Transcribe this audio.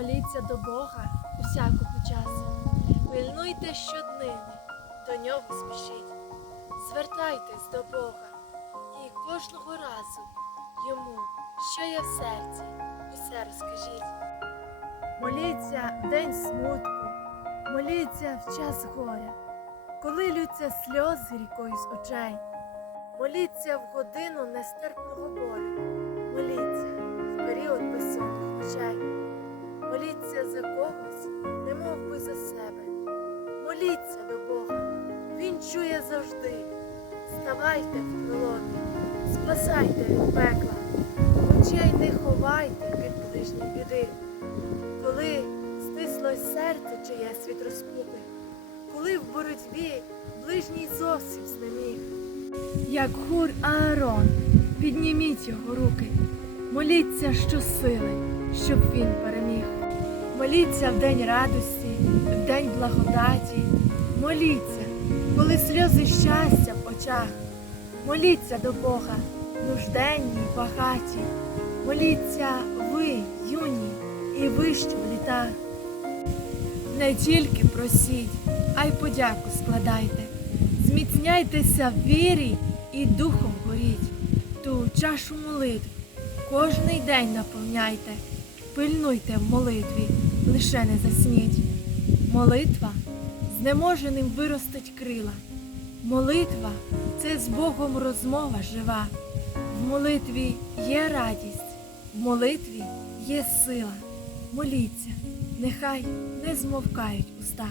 Моліться до Бога у всякому часі. Пильнуйте щоднини, до нього спішіть. Звертайтесь до Бога і кожного разу йому, що є в серці, усе розкажіть. Моліться в день смутку, моліться в час горя, коли лються сльози рікою з очей. Моліться в годину нестерпного болю, Моліться до Бога, Він чує завжди. Ставайте в проломі, спасайте від пекла, очей не ховайте від ближньої біди. Коли стислось серце чиєсь від розпуки, коли в боротьбі ближній зовсім знеміг. Як гур Аарон, підніміть його руки, моліться щосили, щоб він переміг. Моліться в день радості, в день благодаті, моліться, коли сльози щастя в очах. Моліться до Бога, нужденні, багаті. Моліться ви, юні, і вищі в літах. Не тільки просіть, а й подяку складайте. Зміцняйтеся в вірі і духом горіть. Ту чашу молитв кожний день наповняйте. Пильнуйте в молитві, лише не засніть. Молитва знеможеним виростить крила. Молитва це з Богом розмова жива. В молитві є радість, в молитві є сила. Моліться, нехай не змовкають уста.